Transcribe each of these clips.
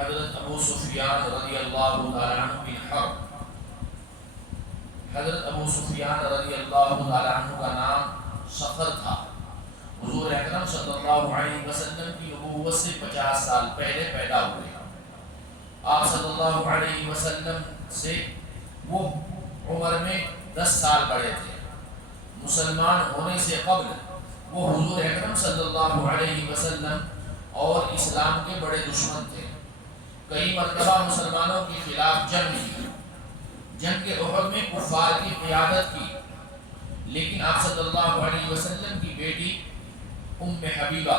حضرت ابو سفیان رضی اللہ تعالیٰ عنہ بن حرب، حضرت ابو سفیان رضی اللہ تعالیٰ عنہ کا نام صخر تھا۔ حضور اکرم صلی اللہ علیہ وسلم کی نبوت سے 50 سال پہلے پیدا ہوئے۔ آپ صلی اللہ علیہ وسلم سے وہ عمر میں 10 سال بڑے تھے۔ مسلمان ہونے سے قبل وہ حضور اکرم صلی اللہ علیہ وسلم اور اسلام کے بڑے دشمن تھے۔ کئی مرتبہ مسلمانوں کے خلاف جنگ کی، جنگ کے احد میں کفار کی قیادت کی، لیکن آپ صلی اللہ علیہ وسلم کی بیٹی ام حبیبہ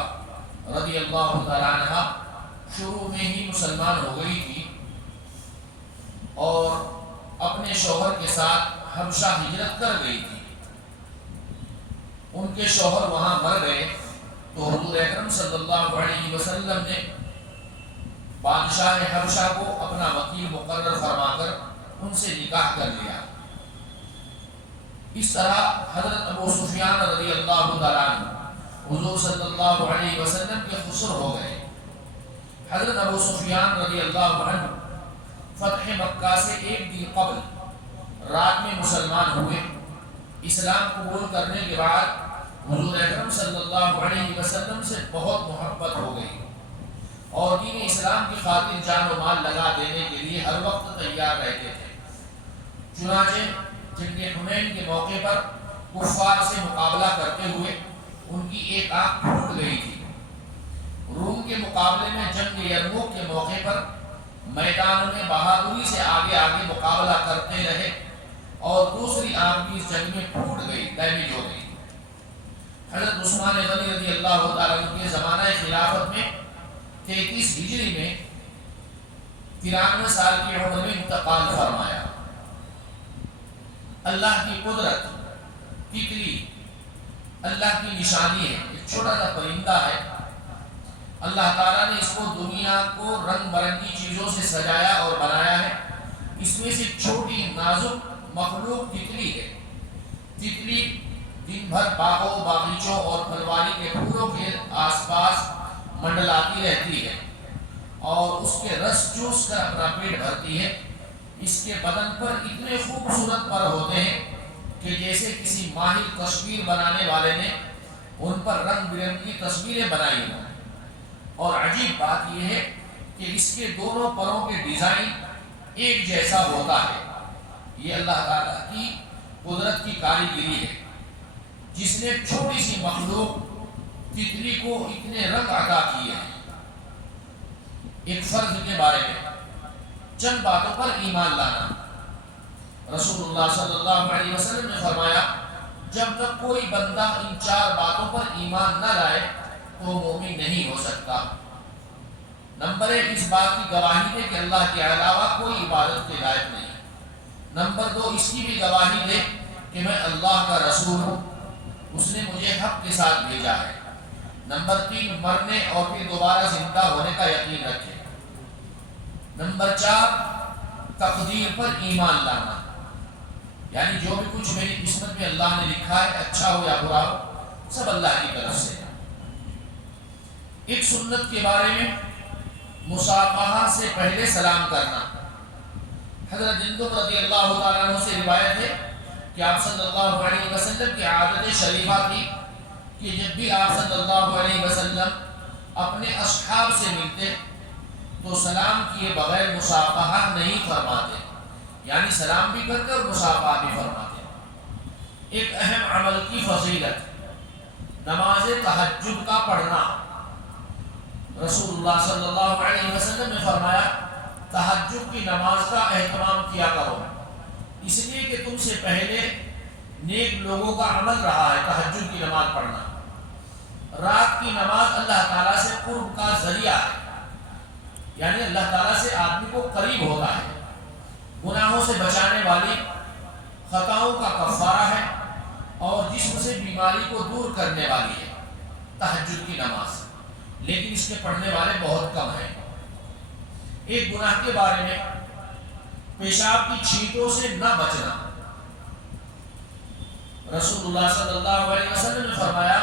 رضی اللہ تعالیٰ عنہ شروع میں ہی مسلمان ہو گئی تھی اور اپنے شوہر کے ساتھ حبشہ ہجرت کر گئی تھی۔ ان کے شوہر وہاں مر گئے تو حضور اکرم صلی اللہ علیہ وسلم نے بادشاہ حبشہ کو اپنا وکیل مقرر فرما کر ان سے نکاح کر لیا۔ اس طرح حضرت ابو سفیان رضی اللہ تعالیٰ عنہ حضور صلی اللہ علیہ وسلم کے خسر ہو گئے۔ حضرت ابو سفیان رضی اللہ عنہ فتح مکہ سے ایک دن قبل رات میں مسلمان ہوئے۔ اسلام قبول کرنے کے بعد حضور اکرم صلی اللہ علیہ وسلم سے بہت محبت ہو گئی اور دین اسلام کی خاطر جان و مال لگا دینے کے لیے ہر وقت تیار رہتے تھے۔ چنانچہ جنگ حنین کے موقع پر کفار سے مقابلہ کرتے ہوئے ان کی ایک آنکھ پھوٹ گئی تھی۔ روم کے مقابلے میں جنگ یرموک کے موقع پر میدان میں بہادری سے آگے آگے مقابلہ کرتے رہے اور دوسری آنکھ بھی اس جنگ میں پھوٹ گئی، ڈیمیج ہو گئی۔ حضرت عثمان غنی رضی اللہ تعالیٰ عنہ کے زمانہ خلافت میں 33 ہجری میں 93 سال کی عمر میں انتقال فرمایا۔ اللہ کی قدرت، تتلی اللہ کی نشانی ہے۔ ایک چھوٹا سا پرندہ ہے، اللہ تعالیٰ نے اس کو دنیا کو رنگ برنگی چیزوں سے سجایا اور بنایا ہے۔ اس میں سے چھوٹی نازک مخلوق تتلی ہے۔ تتلی دن بھر باغوں، باغیچوں اور پھلواری کے پھولوں کے آس پاس منڈلاتی رہتی ہے اور اس کے رس چوس کر اپنا پیٹ بھرتی ہے۔ اس کے بدن پر اتنے خوبصورت پر ہوتے ہیں کہ جیسے کسی ماہر تصویر بنانے والے نے ان پر رنگ برنگی تصویریں بنائی ہوں۔ اور عجیب بات یہ ہے کہ اس کے دونوں پروں کے ڈیزائن ایک جیسا ہوتا ہے۔ یہ اللہ تعالیٰ کی قدرت کی کاریگری ہے جس نے چھوٹی سی مخلوق تتلی کو اتنے رنگ عطا کیے ہیں۔ ایک فرض کے بارے میں چند باتوں پر ایمان لانا۔ رسول اللہ صلی اللہ علیہ وسلم نے فرمایا جب تک کوئی بندہ ان 4 باتوں پر ایمان نہ لائے تو مومن نہیں ہو سکتا۔ نمبر 1 اس بات کی گواہی دے کہ اللہ کے علاوہ کوئی عبادت کے لائق نہیں۔ نمبر 2 اس کی بھی گواہی دے کہ میں اللہ کا رسول ہوں، اس نے مجھے حق کے ساتھ بھیجا ہے۔ نمبر 3 مرنے اور پھر دوبارہ زندہ ہونے کا یقین رکھے۔ نمبر 4 تقدیر پر ایمان لانا، یعنی جو بھی کچھ میری قسمت میں اللہ نے لکھا ہے، اچھا ہو یا برا ہو، سب اللہ کی طرف سے۔ ایک سنت کے بارے میں مصافحہ سے پہلے سلام کرنا۔ حضرت جندب رضی اللہ تعالیٰ عنہ سے روایت ہے کہ آپ صلی اللہ علیہ وسلم کی عادت شریفہ تھی کہ جب بھی آپ صلی اللہ علیہ وسلم اپنے اصحاب سے ملتے تو سلام کیے بغیر مصافحہ نہیں فرماتے، یعنی سلام بھی کرتے اور مصافحہ بھی فرماتے۔ ایک اہم عمل کی فضیلت نماز تہجد کا پڑھنا۔ رسول اللہ صلی اللہ علیہ وسلم نے فرمایا تہجد کی نماز کا اہتمام کیا کرو، اس لیے کہ تم سے پہلے نیک لوگوں کا عمل رہا ہے تہجد کی نماز پڑھنا۔ رات کی نماز اللہ تعالیٰ سے قرب کا ذریعہ ہے، یعنی اللہ تعالیٰ سے آدمی کو قریب ہوتا ہے، گناہوں سے بچانے والی، خطاؤں کا کفارہ ہے اور جسم سے بیماری کو دور کرنے والی ہے تہجد کی نماز، لیکن اس کے پڑھنے والے بہت کم ہیں۔ ایک گناہ کے بارے میں پیشاب کی چھینٹوں سے نہ بچنا۔ رسول اللہ صلی اللہ علیہ وسلم نے فرمایا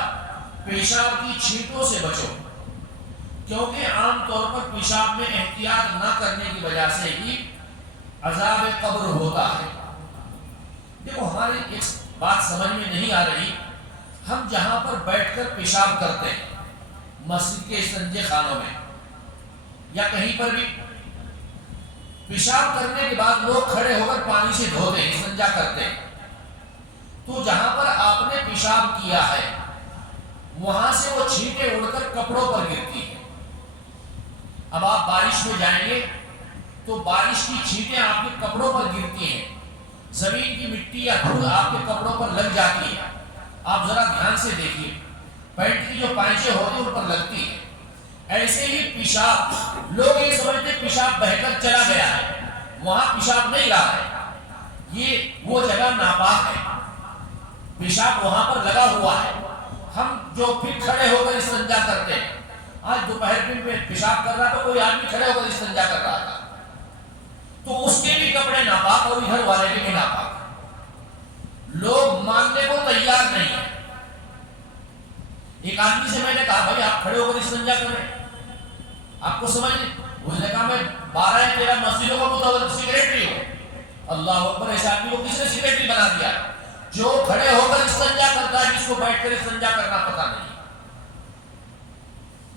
پیشاب کی چھینٹوں سے بچو، کیونکہ عام طور پر پیشاب میں احتیاط نہ کرنے کی وجہ سے ہی عذاب قبر ہوتا ہے۔ دیکھو ہماری ایک بات سمجھ میں نہیں آ رہی، ہم جہاں پر بیٹھ کر پیشاب کرتے ہیں مسجد کے استنجے خانوں میں یا کہیں پر بھی، پیشاب کرنے کے بعد لوگ کھڑے ہو کر پانی سے دھوتے ہیں، استنجا کرتے ہیں، تو جہاں پر آپ نے پیشاب کیا ہے وہاں سے وہ چھینٹیں اڑ کر کپڑوں پر گرتی ہیں۔ اب آپ بارش میں جائیں گے تو بارش کی چھینٹیں آپ کے کپڑوں پر گرتی ہیں، زمین کی مٹی یا دھول آپ کے کپڑوں پر لگ جاتی ہے۔ آپ ذرا دھیان سے دیکھیے، پینٹ کی جو پائچیں ہوتی ہیں ان پر لگتی ہیں۔ ایسے ہی پیشاب، لوگ یہ سمجھتے پیشاب بہہ کر چلا گیا ہے، وہاں پیشاب نہیں رہا ہے، یہ وہ جگہ ناپاک ہے، پیشاب وہاں پر لگا ہوا ہے۔ ہم جو پھر کھڑے ہو کر استنجا کرتے ہیں، آج دوپہر میں پیشاب کر رہا تو کوئی آدمی کھڑے ہو کر استنجا کر رہا تھا، تو اس کے بھی کپڑے ناپاک اور ادھر والے کے بھی ناپاک، لوگ ماننے کو تیار نہیں ہے۔ ایک آدمی سے میں نے کہا بھائی آپ کھڑے ہو کر استنجا کر رہے ہیں، آپ کو سمجھ نہیں؟ اس نے کہا میں 12-13 مسجدوں کا متولی سیکریٹری ہوں۔ اللہ اکبر، ایسے آدمی کو کس نے سیکریٹری بنا دیا؟ جو کھڑے ہو کر استنجا کرتا ہے، جس کو بیٹھ کر استنجا کرنا پتہ نہیں۔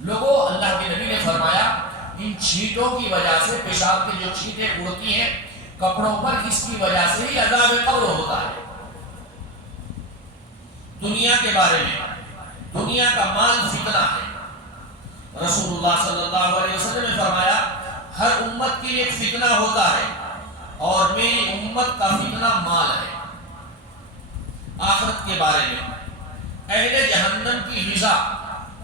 لوگوں، اللہ کے نبی نے فرمایا ان چھینٹوں کی وجہ سے، پیشاب کی جو چھینٹیں اڑتی ہیں کپڑوں پر، اس کی وجہ سے ہی عذاب قبر ہوتا ہے۔ دنیا کے بارے میں، دنیا کا مال فتنہ ہے۔ رسول اللہ صلی اللہ علیہ وسلم نے فرمایا ہر امت کے لیے ایک فتنہ ہوتا ہے اور میری امت کا فتنہ مال ہے۔ آخرت کے بارے میں، اہل جہنم کی غذا،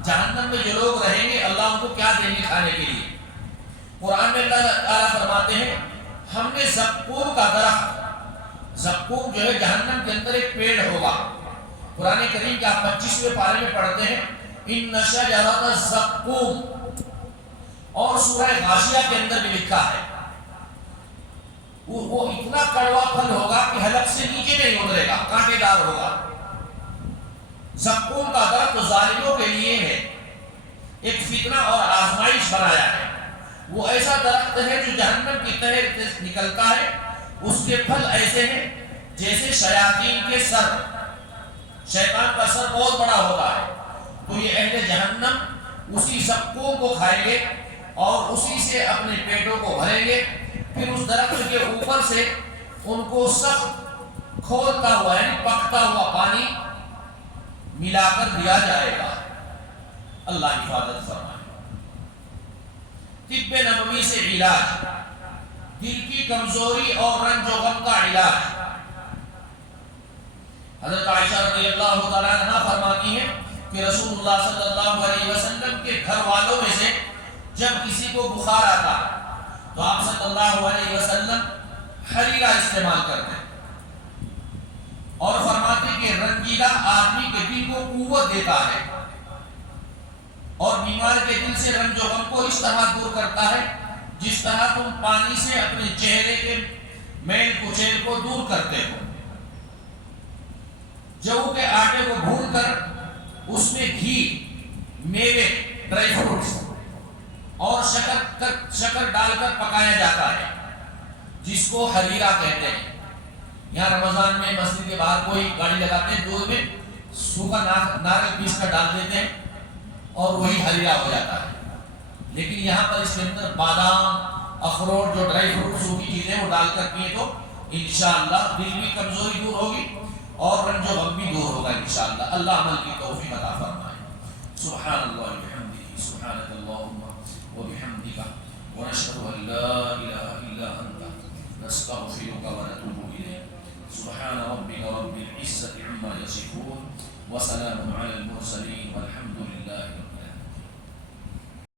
جہنم میں جو لوگ رہیں گے اللہ ان کو کیا دیں گے کھانے کے لیے؟ قرآن میں اللہ تعالیٰ فرماتے ہیں ہم نے زقوم کا درخت، زقوم جو ہے جہنم کے اندر ایک پیڑ ہوگا، قرآن کریم کے آپ 25ویں پارے میں پڑھتے ہیں ان شجرۃ الزقوم، اور سورہ غاشیہ کے اندر بھی لکھا ہے وہ اتنا کڑوا پھل ہوگا کہ حلق سے نیچے نہیں اترے گا، کانٹے دار ہوگا۔ زقوم کا درخت ظالموں کے لیے ہے، ایک فتنہ اور آزمائش بنایا ہے۔ وہ ایسا درخت ہے جو جہنم کی تہہ نکلتا ہے، اس کے پھل ایسے ہیں جیسے شیاطین کے سر، شیطان کا سر بہت بڑا ہوتا ہے، تو یہ اہل جہنم اسی زقوم کو کھائیں گے اور اسی سے اپنے پیٹوں کو بھریں گے، پھر اس درخت کے اوپر سے ان کو سخت کھولتا ہوا یعنی پکتا ہوا پانی ملا کر دیا جائے گا۔ اللہ حفاظت فرمائے۔ طب نبوی سے علاج، دل کی کمزوری اور رنج و غم کا علاج۔ حضرت عائشہ رضی اللہ تعالیٰ عنہ فرماتی ہیں کہ رسول اللہ صلی اللہ علیہ وسلم کے گھر والوں میں سے جب کسی کو بخار آتا تو آپ صلی اللہ علیہ وسلم حریرہ استعمال کرتے اور فرماتے کہ رنجیدہ آدمی کے دل کو قوت دیتا ہے اور بیمار کے دل سے رنج و غم کو اس طرح دور کرتا ہے جس طرح تم پانی سے اپنے چہرے کے میل کچیل کو دور کرتے ہو۔ جو کے آٹے کو بھون کر اس میں گھی، میوے، ڈرائی فروٹس اور شکر ڈال کر پکایا جاتا ہے، جس کو حریرہ کہتے ہیں۔ یہاں رمضان میں مسجد کے باہر کوئی گاڑی لگاتے ہیں، دودھ میں سوکھا ناریل پیس کر ڈال دیتے ہیں اور وہی حریرہ ہو جاتا ہے۔ لیکن یہاں پر اس کے اندر بادام، اخروٹ، جو ڈرائی فروٹ سوکھی چیزیں وہ ڈال کر پیے تو انشاءاللہ دل کی کمزوری دور ہوگی اور رنج و غم بھی دور ہوگا انشاءاللہ۔ اللہ عمل کی توفیق عطا فرمائے۔ سبحان اللہ وبحمدہ، سبحانک اللہم وبحمدک، ونشہد ان لا الہ الا انت، نستغفرک ونتوب الیک۔ سبحان ربک رب العزة عما یصفون، وسلام علی المرسلین، والحمد للہ۔